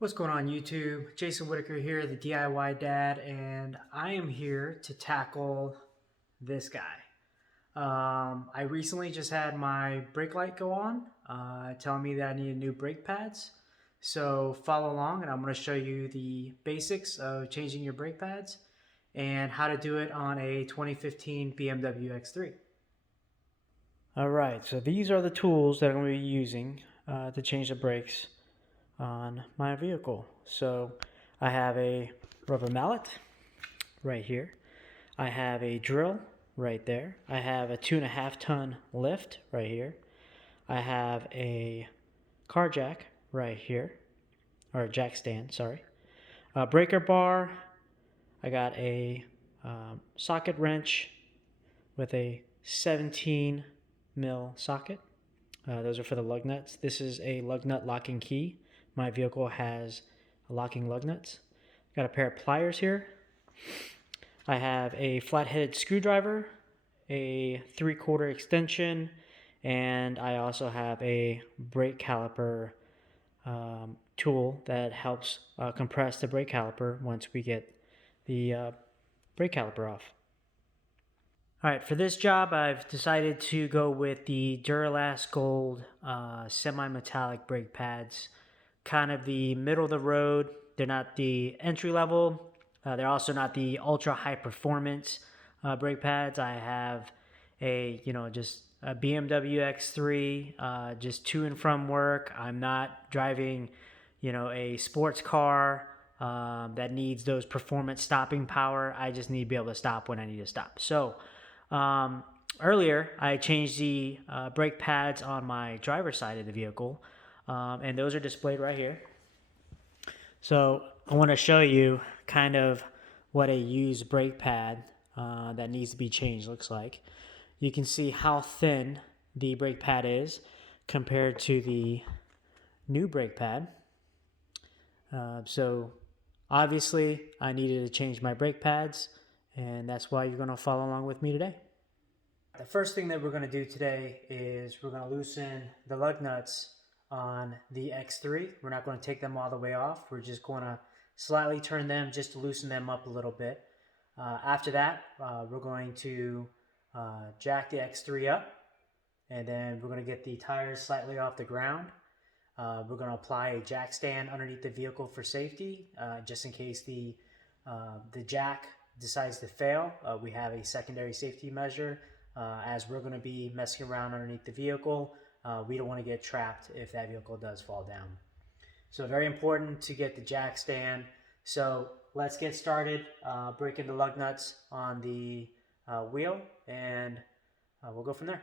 What's going on YouTube? Jason Whitaker here, the DIY Dad, and I am here to tackle this guy. I recently just had my brake light go on, telling me that I needed new brake pads. So follow along and I'm going to show you the basics of changing your brake pads and how to do it on a 2015 BMW X3. Alright, so these are the tools that I'm going to be using to change the brakes on my vehicle. So I have a rubber mallet right here. I have a drill right there. I have a 2.5 ton lift right here. I have a car jack right here, or a jack stand, sorry. A breaker bar. I got a socket wrench with a 17 mil socket. Those are for the lug nuts. This is a lug nut locking key. My vehicle has locking lug nuts. Got a pair of pliers here. I have a flat-headed screwdriver, a 3/4 extension, and I also have a brake caliper tool that helps compress the brake caliper once we get the brake caliper off. Alright, for this job I've decided to go with the Duralast Gold semi-metallic brake pads. Kind of the middle of the road. They're not the entry level. They're also not the ultra high performance brake pads. I have just a BMW X3 just to and from work. I'm not driving, a sports car that needs those performance stopping power. I just need to be able to stop when I need to stop. So earlier I changed the brake pads on my driver's side of the vehicle. And those are displayed right here. So I want to show you kind of what a used brake pad that needs to be changed looks like. You can see how thin the brake pad is compared to the new brake pad. So obviously I needed to change my brake pads, and that's why you're going to follow along with me today. The first thing that we're going to do today is we're going to loosen the lug nuts on the X3. We're not going to take them all the way off. We're just going to slightly turn them just to loosen them up a little bit. After that, we're going to jack the X3 up, and then we're going to get the tires slightly off the ground. We're going to apply a jack stand underneath the vehicle for safety, just in case the jack decides to fail. We have a secondary safety measure as we're going to be messing around underneath the vehicle. We don't want to get trapped if that vehicle does fall down. So very important to get the jack stand. So let's get started breaking the lug nuts on the wheel, and we'll go from there.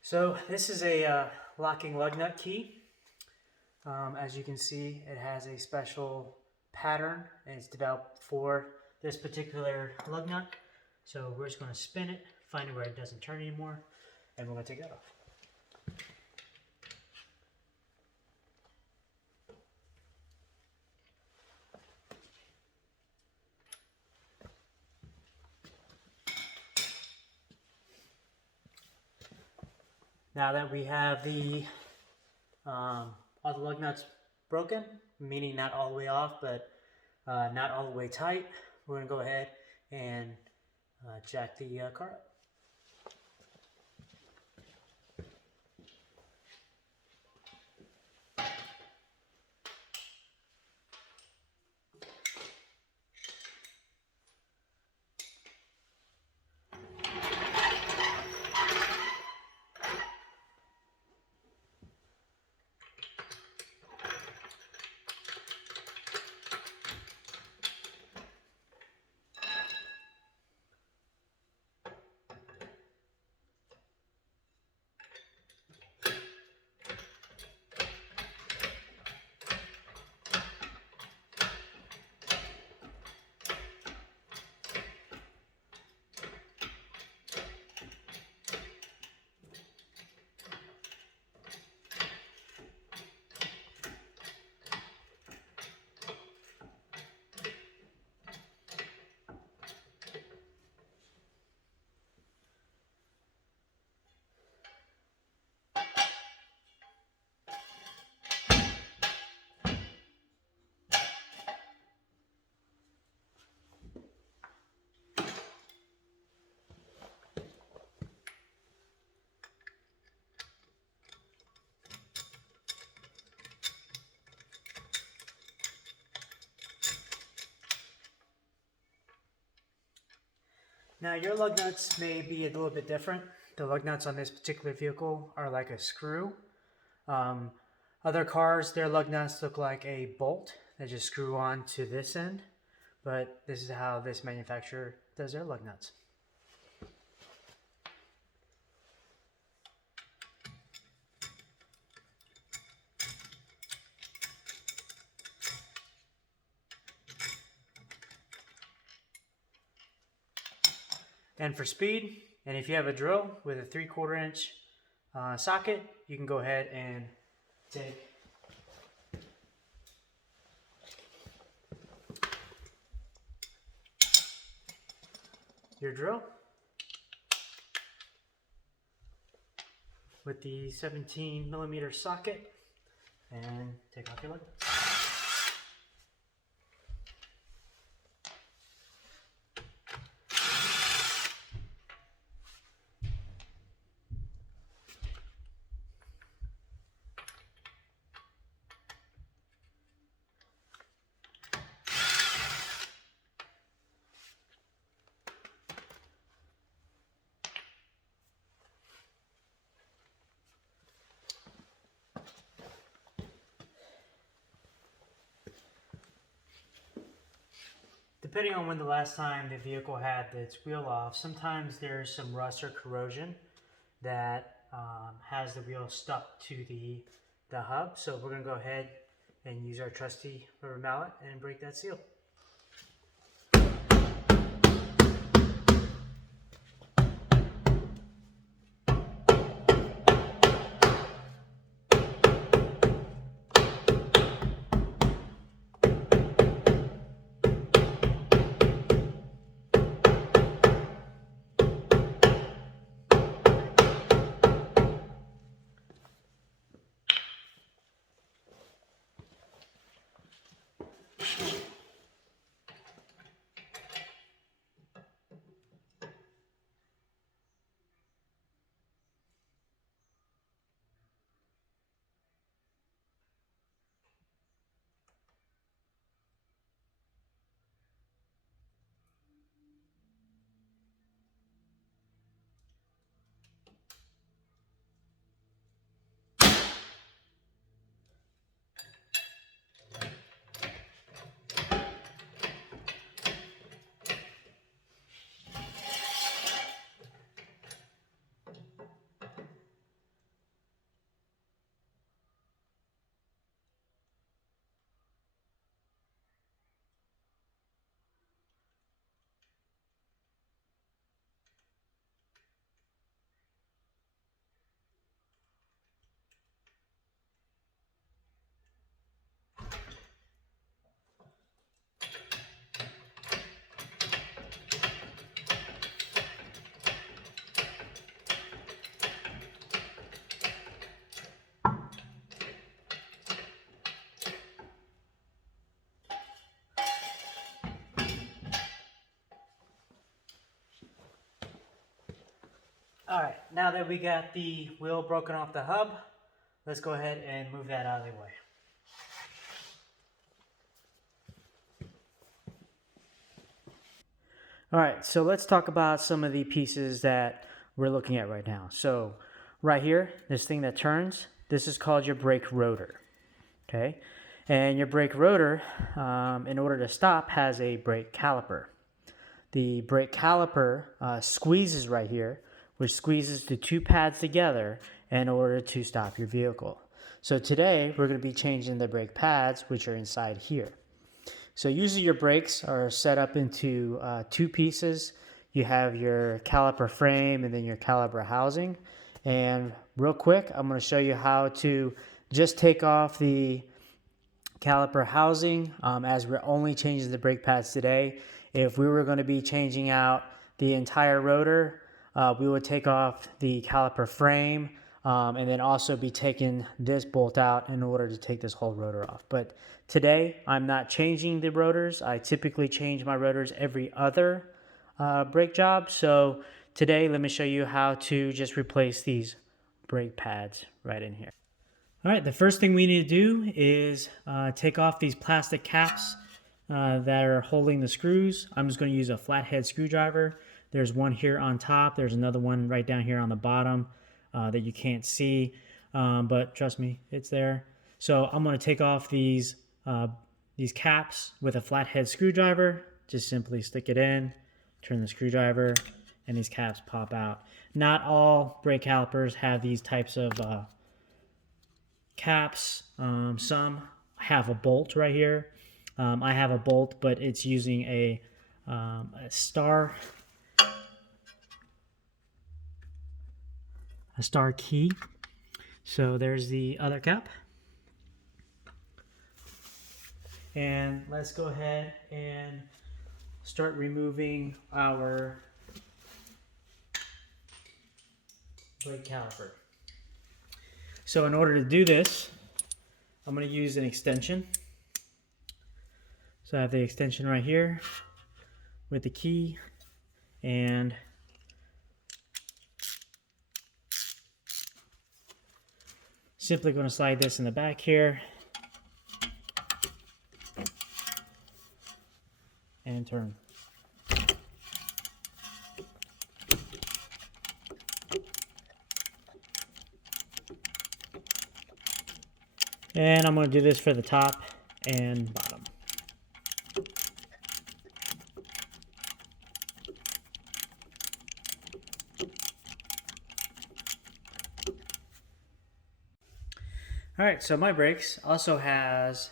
So this is a locking lug nut key. As you can see, it has a special pattern, and it's developed for this particular lug nut. So we're just going to spin it, find it where it doesn't turn anymore, and we're going to take that off. Now that we have all the lug nuts broken, meaning not all the way off, but not all the way tight, we're going to go ahead and jack the car up. Now your lug nuts may be a little bit different. The lug nuts on this particular vehicle are like a screw. Other cars, their lug nuts look like a bolt that just screw on to this end, but this is how this manufacturer does their lug nuts. And for speed, and if you have a drill with a 3/4 inch socket, you can go ahead and take your drill with the 17mm socket and take off your lug nuts. Depending on when the last time the vehicle had its wheel off, sometimes there's some rust or corrosion that has the wheel stuck to the hub. So we're going to go ahead and use our trusty rubber mallet and break that seal. Alright, now that we got the wheel broken off the hub, let's go ahead and move that out of the way. Alright, so let's talk about some of the pieces that we're looking at right now. So right here, this thing that turns, this is called your brake rotor. Okay, and your brake rotor, in order to stop, has a brake caliper. The brake caliper squeezes right here, which squeezes the two pads together in order to stop your vehicle. So today we're going to be changing the brake pads, which are inside here. So usually your brakes are set up into two pieces. You have your caliper frame and then your caliper housing. And real quick, I'm going to show you how to just take off the caliper housing as we're only changing the brake pads today. If we were going to be changing out the entire rotor, we would take off the caliper frame and then also be taking this bolt out in order to take this whole rotor off. But today I'm not changing the rotors. I typically change my rotors every other brake job. So today let me show you how to just replace these brake pads right in here. All right, the first thing we need to do is take off these plastic caps that are holding the screws. I'm just going to use a flathead screwdriver There's one here on top. There's another one right down here on the bottom that you can't see, but trust me, it's there. So I'm going to take off these caps with a flathead screwdriver. Just simply stick it in, turn the screwdriver, and these caps pop out. Not all brake calipers have these types of caps. Some have a bolt right here. I have a bolt, but it's using a star key. So there's the other cap. And let's go ahead and start removing our brake caliper. So in order to do this, I'm going to use an extension. So I have the extension right here with the key, and simply going to slide this in the back here and turn. And I'm going to do this for the top and bottom. All right, so my brakes also has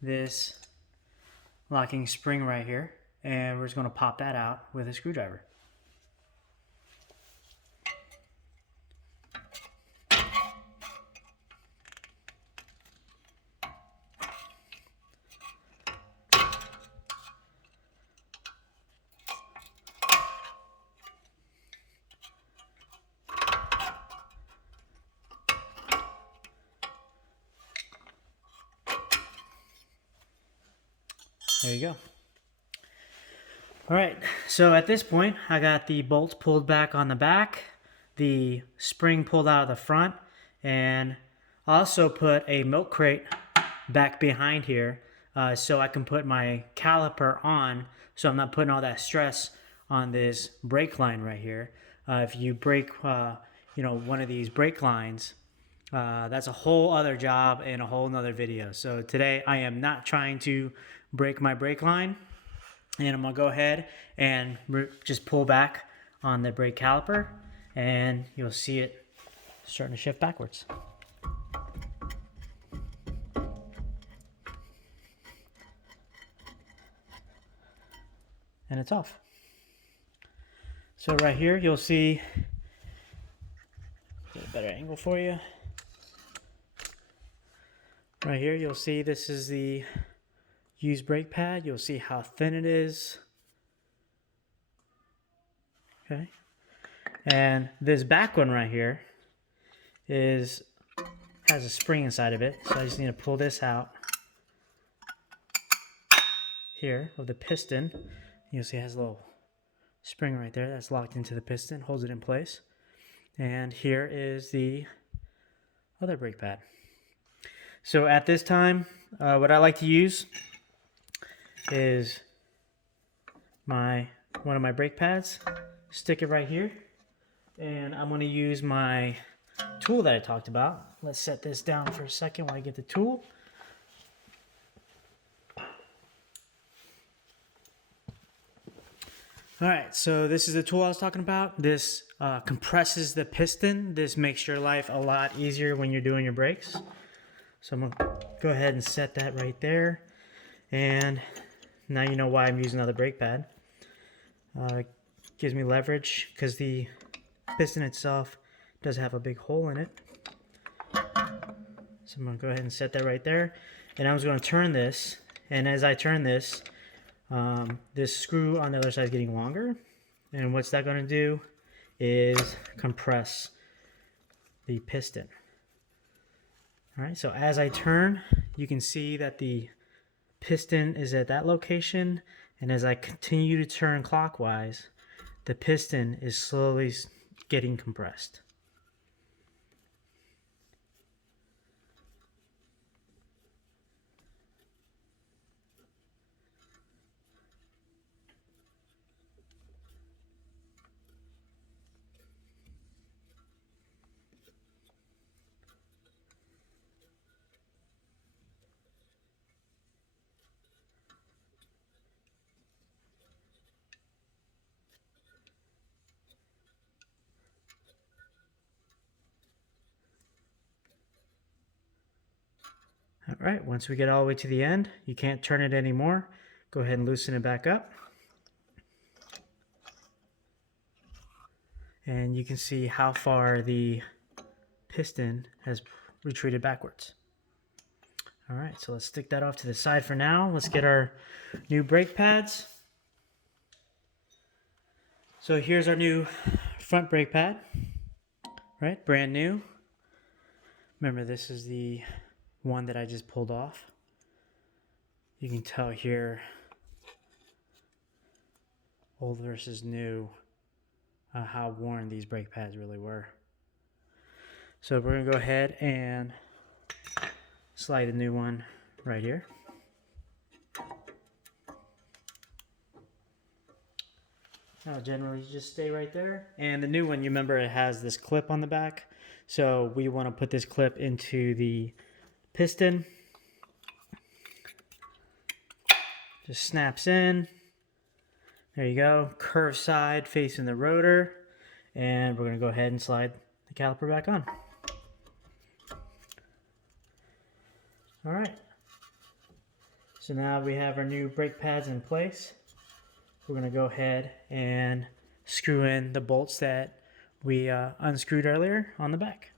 this locking spring right here, and we're just going to pop that out with a screwdriver. There you go. All right, so at this point, I got the bolts pulled back on the back, the spring pulled out of the front, and also put a milk crate back behind here so I can put my caliper on, so I'm not putting all that stress on this brake line right here. If you break, one of these brake lines, that's a whole other job and a whole nother video. So today I am not trying to break my brake line, and I'm gonna go ahead and just pull back on the brake caliper, and you'll see it starting to shift backwards. And it's off. So right here you'll see, get a better angle for you. Right here you'll see this is the used brake pad. You'll see how thin it is. Okay. And this back one right here has a spring inside of it. So I just need to pull this out here of the piston. You'll see it has a little spring right there that's locked into the piston, holds it in place. And here is the other brake pad. So at this time, what I like to use is one of my brake pads, stick it right here, and I'm going to use my tool that I talked about. Let's set this down for a second while I get the tool. Alright, so this is the tool I was talking about. This compresses the piston. This makes your life a lot easier when you're doing your brakes. So I'm going to go ahead and set that right there. And now you know why I'm using another brake pad. It gives me leverage because the piston itself does have a big hole in it. So I'm going to go ahead and set that right there. And I'm just going to turn this. And as I turn this, this screw on the other side is getting longer. And what's that going to do is compress the piston. All right, so as I turn, you can see that the piston is at that location, and as I continue to turn clockwise, the piston is slowly getting compressed. All right, once we get all the way to the end, you can't turn it anymore. Go ahead and loosen it back up. And you can see how far the piston has retreated backwards. All right, so let's stick that off to the side for now. Let's get our new brake pads. So here's our new front brake pad, right? Brand new. Remember, this is the one that I just pulled off. You can tell here, old versus new, how worn these brake pads really were. So we're gonna go ahead and slide the new one right here. Now generally just stay right there. And the new one, you remember it has this clip on the back. So we want to put this clip into the piston. Just snaps in. There you go. Curved side facing the rotor. And we're going to go ahead and slide the caliper back on. All right. So now we have our new brake pads in place. We're going to go ahead and screw in the bolts that we unscrewed earlier on the back.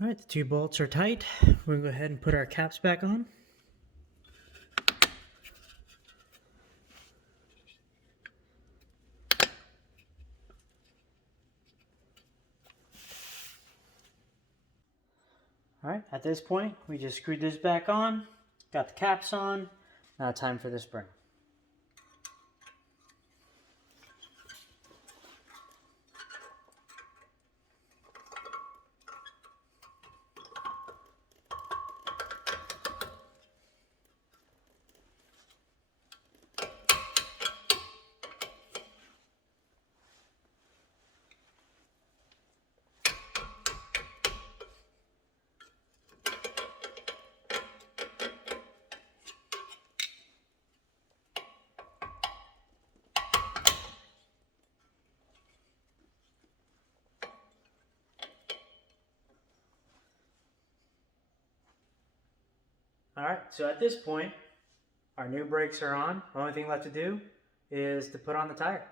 All right, the two bolts are tight. We're gonna go ahead and put our caps back on. All right, at this point, we just screwed this back on, got the caps on. Now time for the spring. All right, so at this point, our new brakes are on. The only thing left to do is to put on the tire.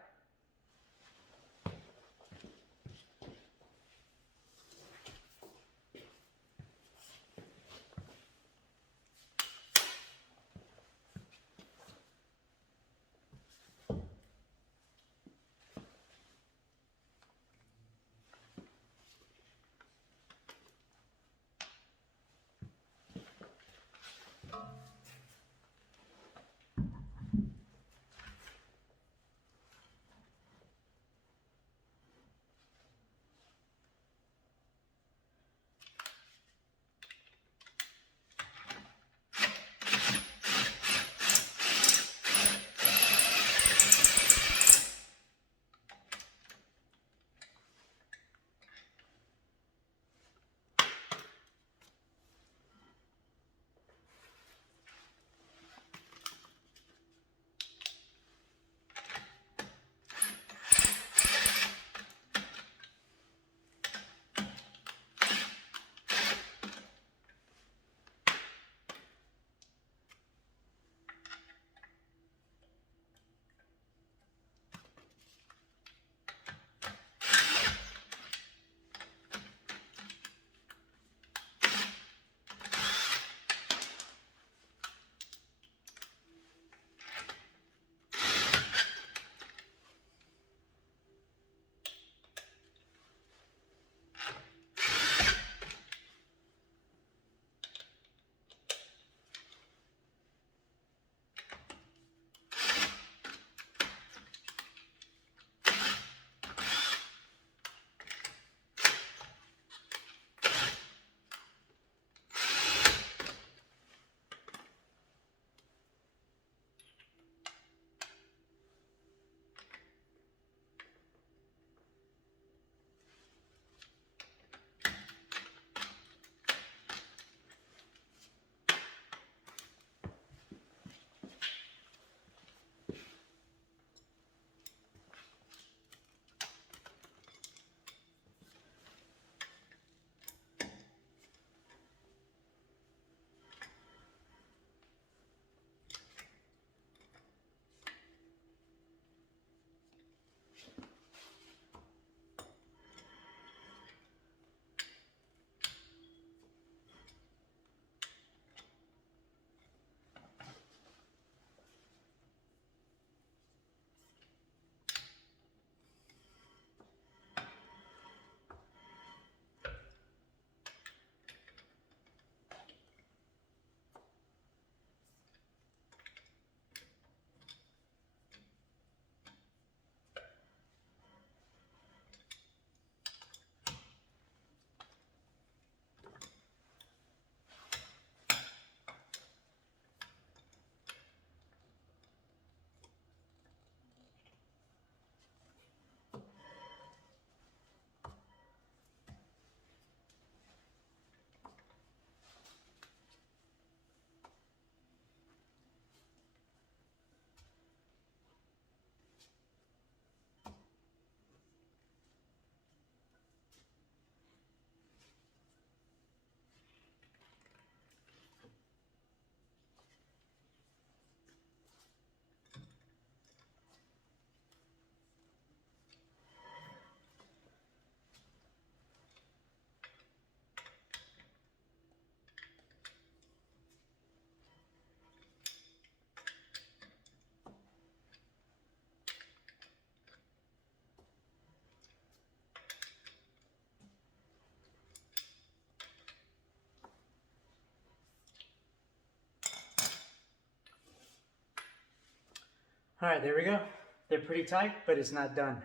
All right, there we go. They're pretty tight, but it's not done.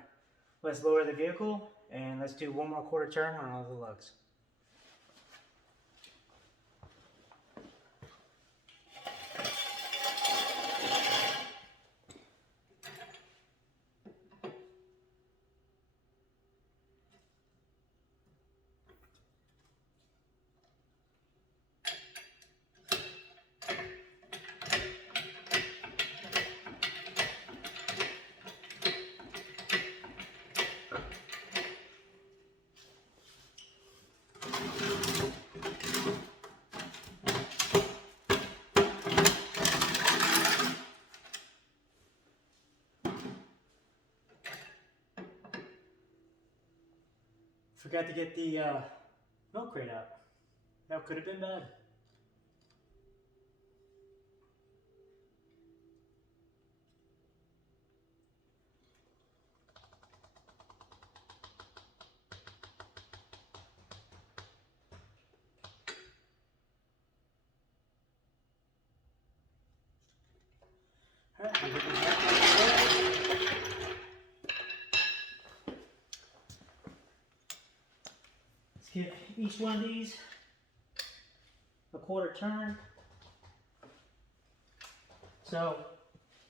Let's lower the vehicle and let's do one more quarter turn on all the lugs. Forgot to get the milk crate out. That could have been bad. All right, we'll get this back. Let's give each one of these a quarter turn. So,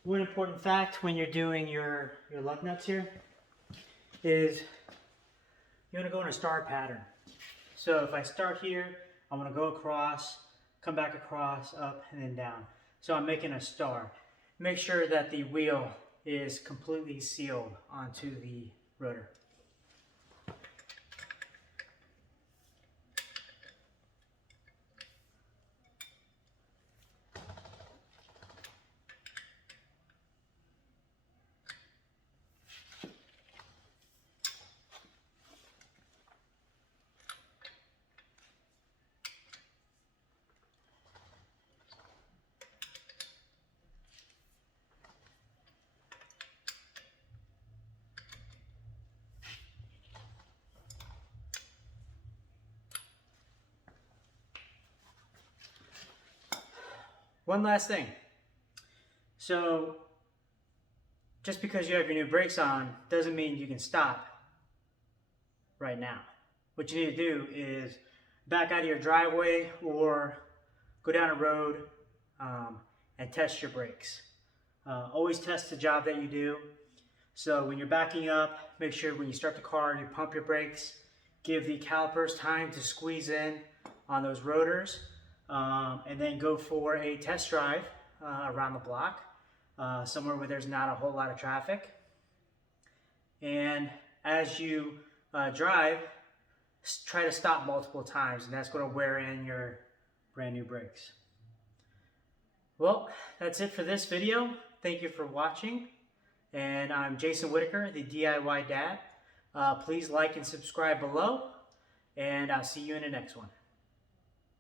one important fact when you're doing your lug nuts here is you want to go in a star pattern. So if I start here, I'm going to go across, come back across, up, and then down. So I'm making a star. Make sure that the wheel is completely sealed onto the rotor. One last thing. So, just because you have your new brakes on doesn't mean you can stop right now. What you need to do is back out of your driveway or go down a road and test your brakes. Always test the job that you do. So when you're backing up, make sure when you start the car, you pump your brakes, give the calipers time to squeeze in on those rotors, and then go for a test drive around the block, somewhere where there's not a whole lot of traffic. And as you drive, try to stop multiple times, and that's going to wear in your brand new brakes. Well, that's it for this video. Thank you for watching. And I'm Jason Whitaker, the DIY Dad. Please like and subscribe below, and I'll see you in the next one.